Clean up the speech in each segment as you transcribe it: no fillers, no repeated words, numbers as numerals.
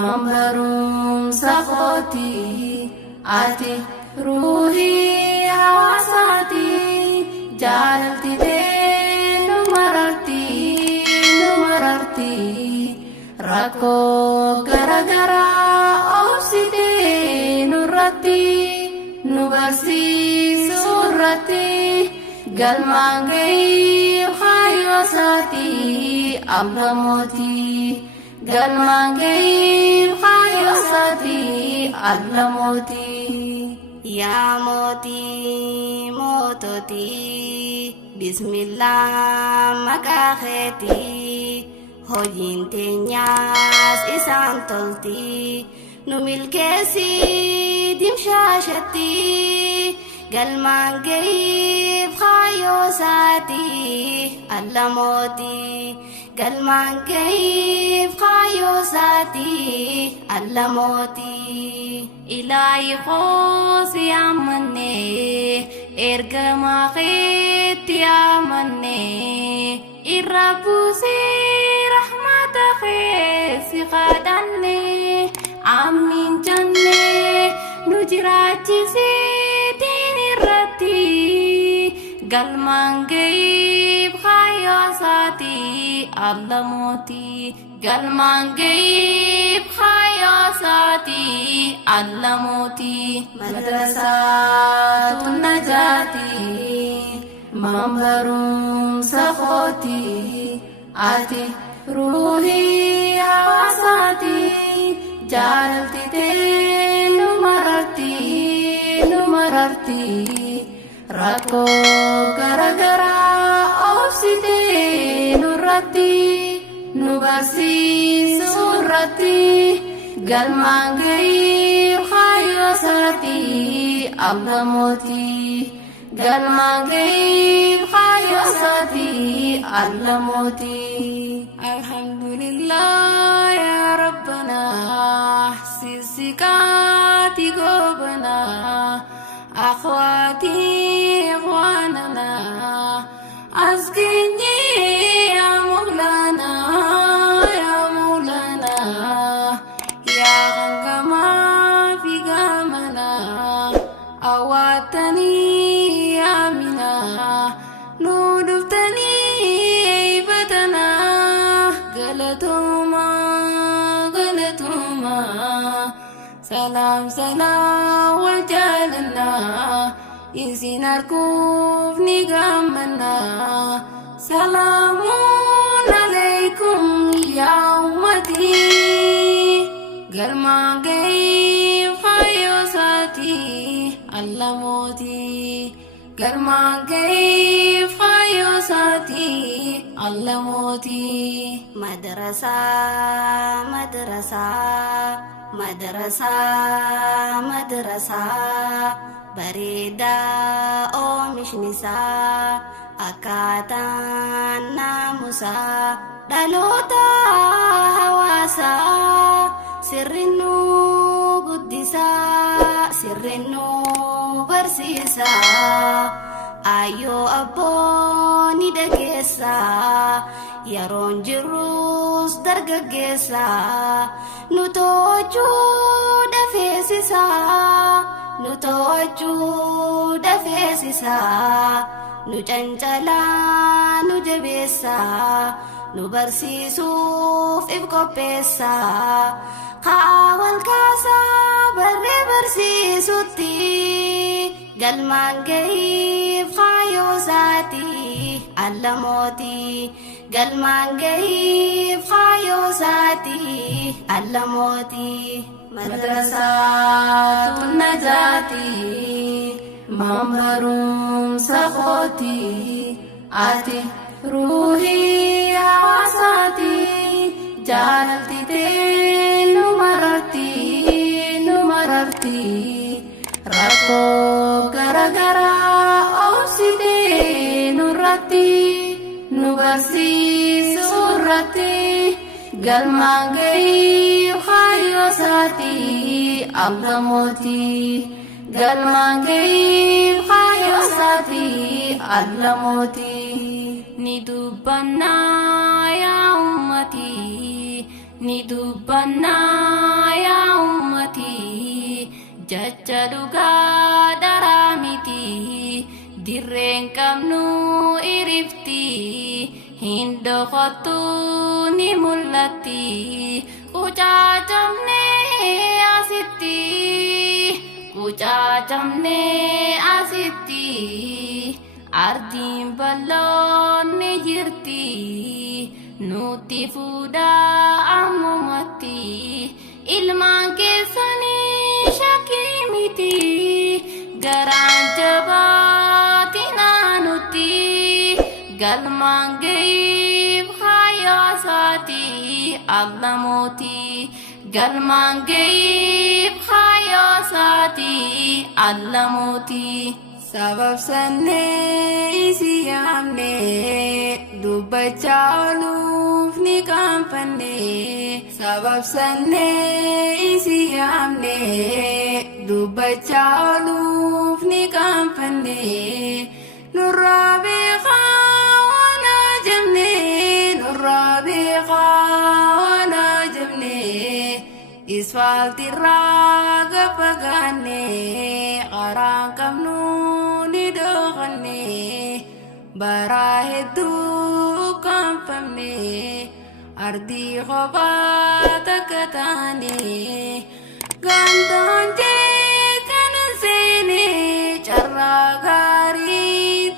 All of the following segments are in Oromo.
Mambarum sakoti ati ruhi hawasati jalalti de numararti rako gara-gara obsite nurati nubarsi surati galmangai khayosati ablamoti galmangai khayosati ablamoti ya moti mototi bismillah makakheti hoyin tenyas isan tolti numil kesi dimshashati galmangai khayosati ablamoti galmangai khayosati ablamoti ilahi khosi amne ergama khiti amne irrabusi rahmata khisi qadanne amin janne nujirachi si dinirati galmangai khayosati ablamoti galmangai khayosati ablamoti madrasatun najati mambarum sakhoti ati ruhi hawasati jalalti te numararti rako gara-gara obsite nurati nubarsi surati galmangai khayosati ablamoti galmangai khayosati ablamoti alhamdulillah ya rabbana sisikati gobana akhwati ikhwanana azkinji ya maulana ya maulana ya gangama fi gamana awatani ya mina nuduftani ibatana galatuma salam salam wal jalna insinar kufni gamana salamun alaikum ya ummati galmangai khayosati allamoti galmangai khayosati allamoti madrasa madrasa madrasa madrasa barida oomishnisa akkaataan naamusa dhaloota hawaasa sirrinnu guddisa sirrinnu barsiisa ayyoo abbooni dhageessa yeroon jirrus dargaggeessa nu to'achuu dafeessisa nu to'achuu dafeessisa nu cancalaa nu jabeessa nu barsiisuuf if qopheessa ka'aa wal kaasaa barree barsiisutti galmaan gahiif kaayoosaati allamooti galmaan gahiif kaayoosaati allamooti madrasaatun najaati mambarumsa kooti ati ruuhii hawaasaati jaalalti tee nu mararti rakkoo garagaraa obsitee nurratti nu barsiisuu irratti galmaan gahii kaayyoo isaatii Alla mootii galmaan gahii kaayyoo isaatii Alla mootii ni dubbannaa yaa ummatii ni dubbannaa yaa ummatii jecha dhugaa dharaa miti dirreen qabnu irifti hin dhokattu ni mul'atti qucaacamnee asitti ardiin bal'oon ni jirti nutti fuudhaa ammumatti ilmaan keessanii shakkii miti garaan jabaatinaa nutti galmaan gahiif kaayyoo isaatii Alla mootii galmaan gahiif kaayyoo isaatii Alla mootii sabab sannee isi yaamne dubbachaa ooluuf ni qaanfanne sabab sannee isi yaamne dubbachaa ooluuf ni qaanfanne nurraa beekaa wana jabne isfaaltirraa gafagaanne qaraan qabnu ni dhokanne baraa hedduu kaanfamne ardii kophaa takka taane gandoon jee kana seene carraa gaarii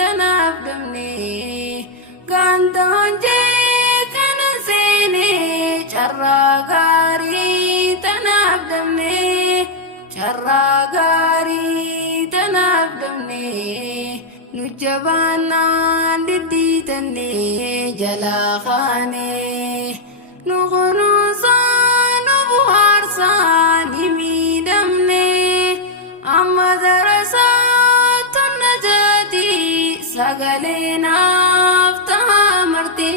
tanaaf damne gandoon jee kana seene carraa gaarii tanaaf damne nu jabaannaan diddiitanne jalaa kaane nu kunuunsaa nu buhaarsaa ni miidhamne amma darasaa tunna jaati sagalee naaf ta'a marti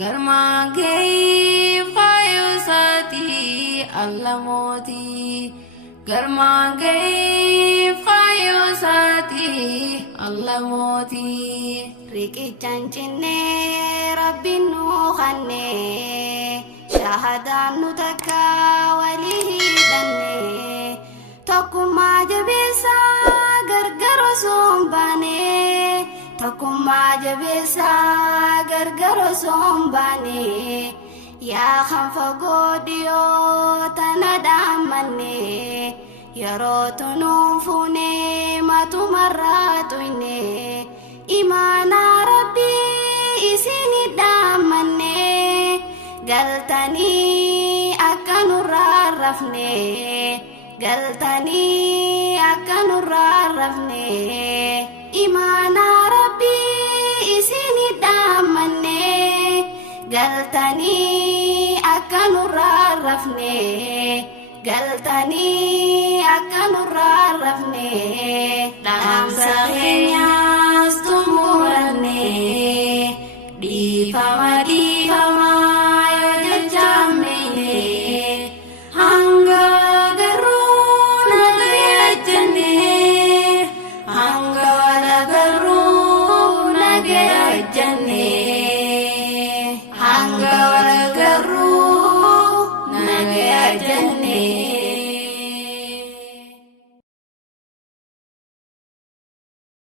galmaan gahiif kaayyoo isaatii Alla mootii galmaan gahiif kaayyoo isaatii Alla mootii riqichaan cinnee rabbiin nu kanne shahadaan nu takka walii hidhanne tokkummaa jabeessaa gargar osoo hin baane tokkummaa jabeessaa gargar osoo hin baane yaa kan fagoo dhiyoo tana dhaammanne yeroo tunuun fuune matumarraa tuyne imaanaa rabbii isin dhaammanne galtanii akka nurraa rafne galtanii akka nurraa rafne imaanaa rabbii isin dhaammanne galtanii akka nurraa rafne galtanii akka nurraa rafne dhaamsa keenyaas xumuranne dhiifama yoo jajjaamne hanga garuu nagaya jenne hanga garuu nagaya